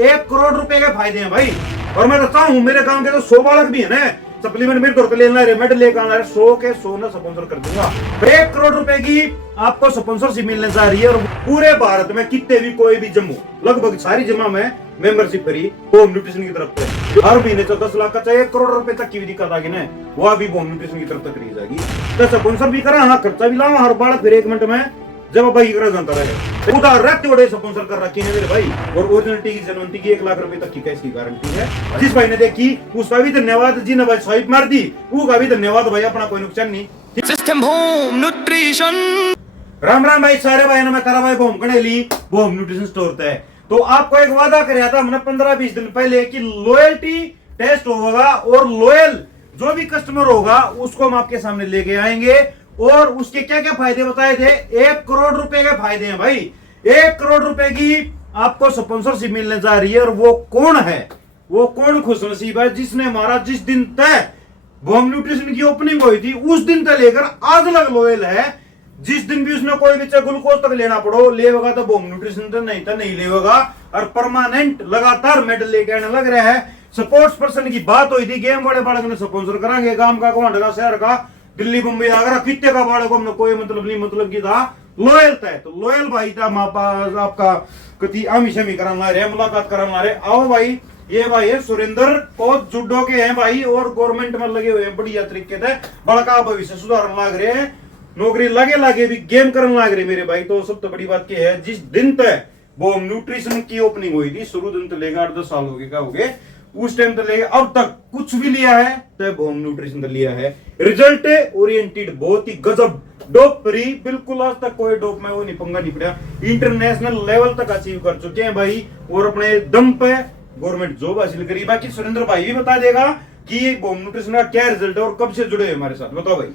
1 करोड़ रुपए के फायदे हैं भाई। और मैं तो चाहूं मेरे गांव के तो 100 बालक भी है ना, सप्लीमेंट मेरे तौर लेना है, मेडल लेकर आना है, 100 के 100 ना स्पॉन्सर कर दूंगा। 1 करोड़ रुपए की आपको स्पॉन्सरशिप मिलने जा रही है। और पूरे भारत में कितने भी कोई भी जम्मू लगभग सारी जमा में मेंबरशिप फ्री होम न्यूट्रिशन की तरफ से हर महीने 10 लाख का चाहे 1 करोड़ रुपए तक की भी दिक्कत आ गई ना, वो भी होम न्यूट्रिशन की तरफ तक करी जाएगी। तो स्पॉन्सर भी करा, हाँ खर्चा भी लावा, हर बालक फिर 1 मिनट में जब भाई करा जानता रहे। उधार रखते बड़े स्पॉन्सर कर रखे हैं मेरे भाई। और ओरिजिनलिटी की जनवंती की 1 लाख रुपए तक की कैश की गारंटी है। जिस भाई ने देखी उसका भी धन्यवाद, जी ने भाई स्वाइप मार दी उसका भी धन्यवाद भाई, अपना कोई नुकसान नहीं। System home nutrition. Ram Ram भाई सारे भाई ने, मैं तारा भाई भोम कनेली होम न्यूट्रिशन स्टोर पे। तो आपको एक वादा कराया था हमने 15-20 दिन पहले कि लॉयल्टी टेस्ट होगा और लॉयल जो भी कस्टमर होगा उसको हम आपके सामने लेके आएंगे। और उसके क्या क्या फायदे बताए थे? 1 करोड़ रुपए के फायदे हैं भाई। 1 करोड़ रुपए की आपको स्पॉन्सरशिप मिलने जा रही है। और वो कौन है, वो कौन खुशनसीब है जिसने हमारा जिस दिन तय होम न्यूट्रिशन की ओपनिंग हुई थी उस दिन तक लेकर आज तक लॉयल है। जिस दिन भी उसने कोई भी ग्लूकोज तक लेना पड़ो लेगा तो होम न्यूट्रिशन तो नहीं लेगा। और परमानेंट लगातार मेडल लेके आने लग रहा है। स्पोर्ट्स पर्सन की बात हुई थी, गेम बड़े बालक ने स्पॉन्सर करांगे, गांव का कोंड का शहर का दिल्ली मुंबई आगरा कितने का बालक हमने कोई मतलब नहीं, मतलब की था लॉयल था। तो लॉयल भाई था आपका कति आमी शमी कराना रहे, मुलाकात कराना रहे। आओ भाई, ये भाई है सुरेंद्र को जुडो के हैं भाई और गवर्नमेंट में लगे हुए हैं बढ़िया तरीके से, बड़का भविष्य सुधारन लाग रहे हैं, नौकरी लगे भी गेम करने लाग रहे मेरे भाई। तो सबसे बड़ी बात क्या है, जिस दिन तक वो न्यूट्रिशन की ओपनिंग हुई थी शुरू दिन तक लेगा 8-10 साल हो गए उस टाइम तक लेगा अब तक कुछ भी लिया है तो होम न्यूट्रिशन तक लिया है। रिजल्ट ओरिएंटेड बहुत ही गजब, डोप फ्री, बिल्कुल आज तक कोई डोप में वो नहीं पंगा नहीं पड़ा, इंटरनेशनल लेवल तक अचीव कर चुके हैं भाई। और अपने दम पे गवर्नमेंट जॉब हासिल करी। बाकी सुरेंद्र भाई भी बता देगा कि होम न्यूट्रिशन का क्या रिजल्ट है और कब से जुड़े हैं हमारे साथ, बताओ भाई।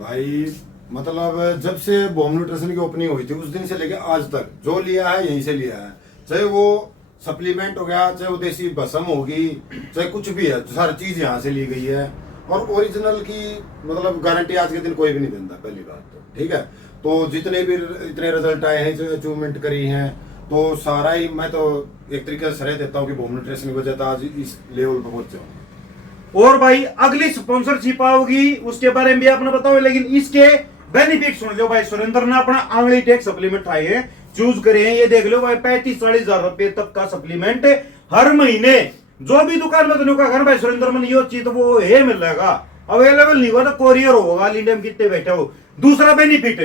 भाई मतलब जब से होम न्यूट्रिशन की ओपनिंग हुई थी उस दिन से लेके आज तक जो लिया है यहीं से लिया है, चाहे वो सप्लीमेंट हो गया, चाहे वो देसी भस्म होगी, चाहे कुछ भी है, सारी चीज यहाँ से ली गई है। और ओरिजिनल की मतलब गारंटी आज के दिन कोई भी नहीं देता, पहली बात तो ठीक है। तो जितने भी इतने रिजल्ट आए हैं, जो अचीवमेंट करी हैं, तो सारा ही मैं तो एक तरीके से श्रेय देता हूँ कि होम न्यूट्रिशन की वजह से आज इस लेवल पर पहुंचे हूँ। और भाई अगली स्पॉन्सरशिप आओगी उसके बारे में भी आपने बताओ, लेकिन इसके बेनिफिट सुन लो भाई। सुरेंद्र ने अपना आंगली टेक सप्लीमेंट आए हैं, चूज करे हैं, ये देख लो भाई 35-40 हजार रुपए तक का सप्लीमेंट हर महीने जो भी दुकान में तो घर भाई सुरेंद्र में ये चीज तो वो है मिल जाएगा, अवेलेबल नहीं हुआ तो कोरियर होगा, इंडिया में कितने बैठे हो। दूसरा बेनिफिट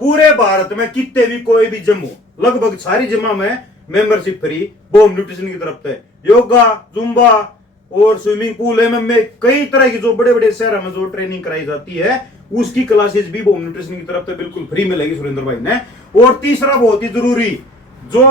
पूरे भारत में कितने भी कोई भी जम्मू लगभग सारी जमा में मेंबरशिप फ्री होम न्यूट्रिशन की तरफ से, योगा जुम्बा और स्विमिंग पूल एमएमए कई तरह की जो बड़े बड़े शहरों में जो ट्रेनिंग कराई जाती है उसकी क्लासेस भी होम न्यूट्रिशन की तरफ से बिल्कुल फ्री मिलेगी सुरेंद्र भाई ने। और तीसरा बहुत ही जरूरी, जो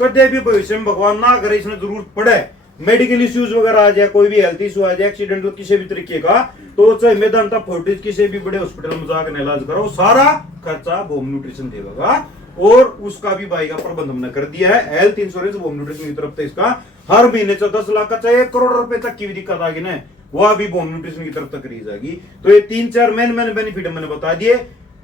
कदे भी भविष्य में भगवान ना करे इसमें जरूरत पड़े, मेडिकल इश्यूज वगैरह आ जाए, कोई भी हेल्थ इशू आ जाए, एक्सीडेंट किसी भी तरीके का, तो चाहे मेदांता फोर्टिस किसी भी बड़े हॉस्पिटल में जाकर इलाज करो, सारा खर्चा होम न्यूट्रिशन देगा। और उसका भी भाई का प्रबंध हमने कर दिया है। हेल्थ इंश्योरेंस होम न्यूट्रिशन की तरफ से इसका हर महीने 10 लाख का चाहे 1 करोड़ रुपए तक की भी दिक्कत आ गई ना, वह भी होम न्यूट्रिशन की तरफ तक करी जाएगी। तो ये 3-4 मेन बेनिफिट मैंने बता दिए।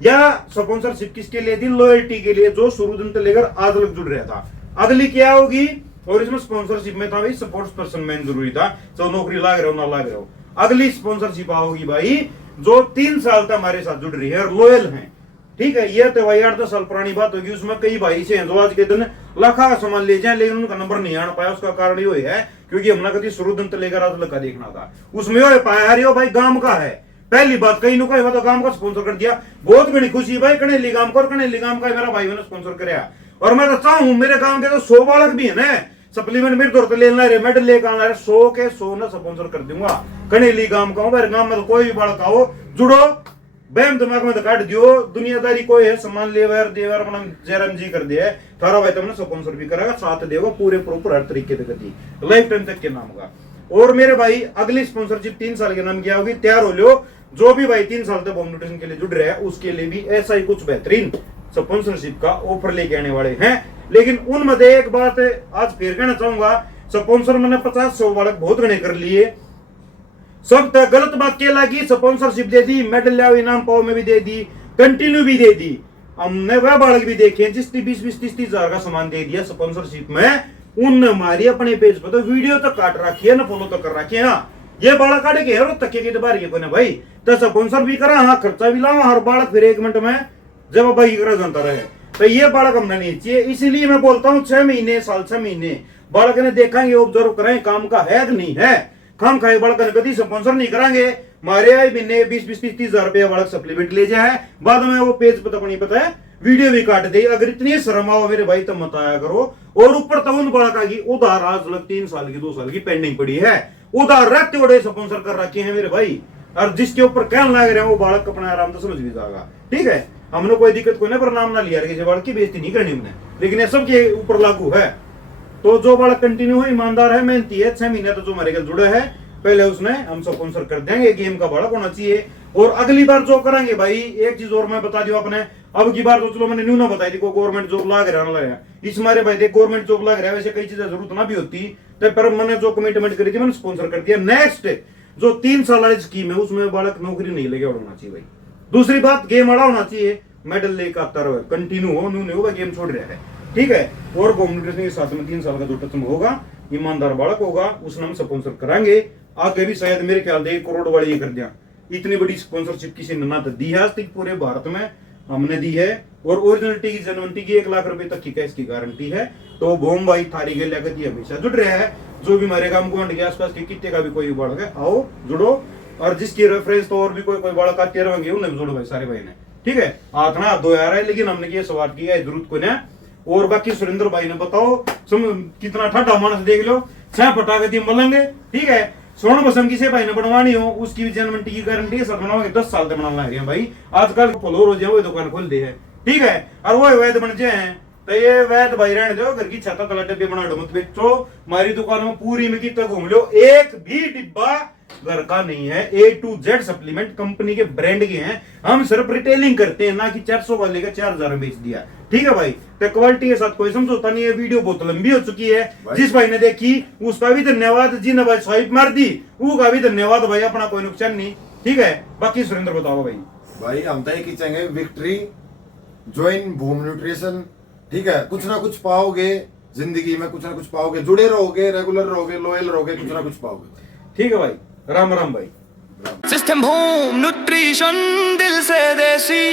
या स्पॉन्सरशिप किसके लिए थी? लॉयल्टी के लिए, जो शुरू दिन से लेकर आज तक जुड़ रहा था। अगली क्या होगी? और इसमें स्पॉन्सरशिप में था भाई सपोर्ट्स पर्सन मेन जरूरी था, चाहे नौकरी लाग रहे हो ना लाग रहे हो। अगली स्पॉन्सरशिप आओगी भाई जो 3 साल तक हमारे साथ जुड़ रही है और लॉयल है, ठीक है। ये तो भाई 8-10 साल पुरानी बात होगी, उसमें कई भाई से हैं जो आज के दिन लाखा का सामान ले जाए लेकिन उनका नंबर नहीं आना पाया। उसका कारण ये है क्योंकि हमने कभी शुरू दिन तो लेकर आज लगा देखना था, उसमें यो पाया यार यो भाई गांव का है। पहली बात कहीं नु कहीं तो गांव का स्पॉन्सर कर दिया, बहुत बड़ी खुशी भाई। कनेली गांव का और कनेली गांव का मेरा भाई ने स्पॉन्सर कराया। और मैं तो चाहूं मेरे गांव के तो 100 बालक भी है ना, सप्लीमेंट मेरे तौर पर लेना है, मेडल लेकर आना है, 100 के 100 ना स्पॉन्सर कर दूंगा। कनेली गांव का हूं, मेरे गांव में तो कोई भी बालक आओ जुड़ो, बैम दिमाग में तो काट दियो, दुनियादारी कोई है सामान लेवर देवर अपना जयराम जी कर दिया है, थारा भाई तुमने स्पॉन्सर भी करेगा, साथ देगा पूरे प्रॉपर हर तरीके से गति लाइफ टाइम तक के नाम होगा। और मेरे भाई अगली स्पॉन्सरशिप 3 साल के नाम क्या होगी, तैयार हो लो। जो भी भाई 3 साल तक होम न्यूट्रिशन के लिए जुड़ रहे हैं उसके लिए भी ऐसा ही कुछ बेहतरीन स्पॉन्सरशिप का ऑफर लेके आने वाले हैं। लेकिन उनमें एक बात आज फिर कहना चाहूंगा, स्पॉन्सर मैंने 50-100 बालक बहुत गणे कर लिए, सब तक गलत बात क्या लगी, स्पॉन्सरशिप दे दी, मेडल लिया इनाम पाओ में भी दे दी, कंटिन्यू भी दे दी। हमने वह बालक भी देखे जिसने 20-20-30-30 हजार का सामान दे दिया स्पॉन्सरशिप में, उनने हमारी अपने पेज पर तो वीडियो तो काट रखी है ना, फॉलो तो कर रखी है। हाँ ये बालक काट के है तके के बार ये कोने भाई तो स्पॉन्सर भी करा, हाँ खर्चा भी लावा, हर बालक फिर 1 मिनट में जब भाई करा जानता रहे तो ये बालक हमने नहीं चाहिए। इसीलिए मैं बोलता हूँ 6 महीने साल 6 महीने बालक ने देखेंगे, ऑब्जर्व करें काम का है कि नहीं है। खाम खाए बालक ने कभी स्पॉन्सर नहीं करांगे, मारे आए महीने 20-30 हजार रुपया बालक सप्लीमेंट ले जाए, बाद में वो पेज पता नहीं पता है वीडियो भी काट दे। अगर इतनी शर्म आओ मेरे भाई तो मत आया करो। और ऊपर तो उन बालका की उधार आज लग 3 साल की 2 साल की पेंडिंग पड़ी है, उधार रहते बड़े स्पॉन्सर कर रखे हैं मेरे भाई। और जिसके ऊपर कहने लग रहे हैं वो बालक अपना आराम से समझ भी जाएगा, ठीक है। हमने कोई दिक्कत कोई ना, पर नाम ना लिया किसी बालक की बेइज्जती नहीं करनी हमने, लेकिन ये सबके ऊपर लागू है। तो जो बालक कंटिन्यू है, ईमानदार है, मेहनती है, 6 महीने तो जो हमारे घर जुड़े है, पहले उसने हम स्पॉन्सर कर देंगे। गेम का बालक होना चाहिए। और अगली बार जो करेंगे भाई, एक चीज और मैं बता दियो आपने, अब की बार तो चलो मैंने न्यू ना बताई थी, को गवर्नमेंट जॉब लाग रहा है इस मारे भाई देख, गवर्नमेंट जॉब लाग रहा है, वैसे कई चीजें जरूरत ना भी होती तो, पर मैंने जो कमिटमेंट करी थी मैंने स्पॉन्सर कर दिया। नेक्स्ट जो 3 साल वाली स्कीम है उसमें बालक नौकरी नहीं लेके होना चाहिए भाई। दूसरी बात, गेम वाला होना चाहिए, मेडल लेकर आता रहे, कंटिन्यू हो, न्यू हो, गेम छोड़ रहा है, ठीक है। और गवर्नमेंट के साथ में 3 साल का जो टच में होगा, ईमानदार बालक होगा, उसने हम स्पॉन्सर कराएंगे। आगे भी शायद मेरे ख्याल से 1 करोड़ वाली ये कर दिया। इतनी बड़ी स्पॉन्सरशिप किसी ने ना तो दी है आज तक पूरे भारत में, हमने दी है। और ओरिजिनलिटी की जनवंती की 1 लाख रुपए तक की कैश की गारंटी है। तो भोम भाई थारी के लगत ये हमेशा जुड़ रहा है। जो भी हमारे गांव गुआंढ के आसपास के कितने का भी कोई बालक है, आओ जुड़ो। और जिसकी रेफरेंस तो और भी कोई बालक आते रहेंगे उन्हें भी जोड़ो भाई, सारे भाई ने, ठीक है। हाथ ना 2 यार है, लेकिन हमने ये सवाल किया है जरूरत को ना। और बाकी सुरेंद्र भाई ने बताओ कितना ठंडा मानस देख लो, 6 पटाखे दी मलेंगे, ठीक है। स्वर्ण बसम किसी भाई ने बनवानी हो उसकी भी जनवंती की गारंटी है, सब बनवाओगे 10 साल तक बनाना है भाई। आजकल फ्लोर हो जाए वो दुकान खोल दी है, ठीक है। और वो वैद बन जाए तो ये वैद भाई रहने दो, घर की छत तला डब्बे बना दो, मत बेचो। हमारी दुकान में पूरी में कितना घूम लो, एक भी डिब्बा घर का नहीं है। A to Z supplement company के ब्रांड के हैं, हम सिर्फ रिटेलिंग करते हैं, ना कि 400 वाले का 4000 में बेच दिया, ठीक है भाई। तो क्वालिटी के साथ कोई समझौता नहीं है। वीडियो बहुत लंबी हो चुकी है, जिस भाई ने देखी उसका भी धन्यवाद, जिन भाई स्वाइप मार दी उसका भी धन्यवाद भाई, अपना कोई नुकसान नहीं, ठीक है। बाकी सुरेंद्र बताओ भाई। भाई हम तो एक ही चाहेंगे, विक्ट्री ज्वाइन भूम न्यूट्रिशन, ठीक है। कुछ ना कुछ पाओगे जिंदगी में, कुछ ना कुछ पाओगे, जुड़े रहोगे, रेगुलर रहोगे, लॉयल रहोगे, कुछ ना कुछ पाओगे, ठीक है भाई। राम राम भाई। सिस्टम होम न्यूट्रिशन, दिल से देसी।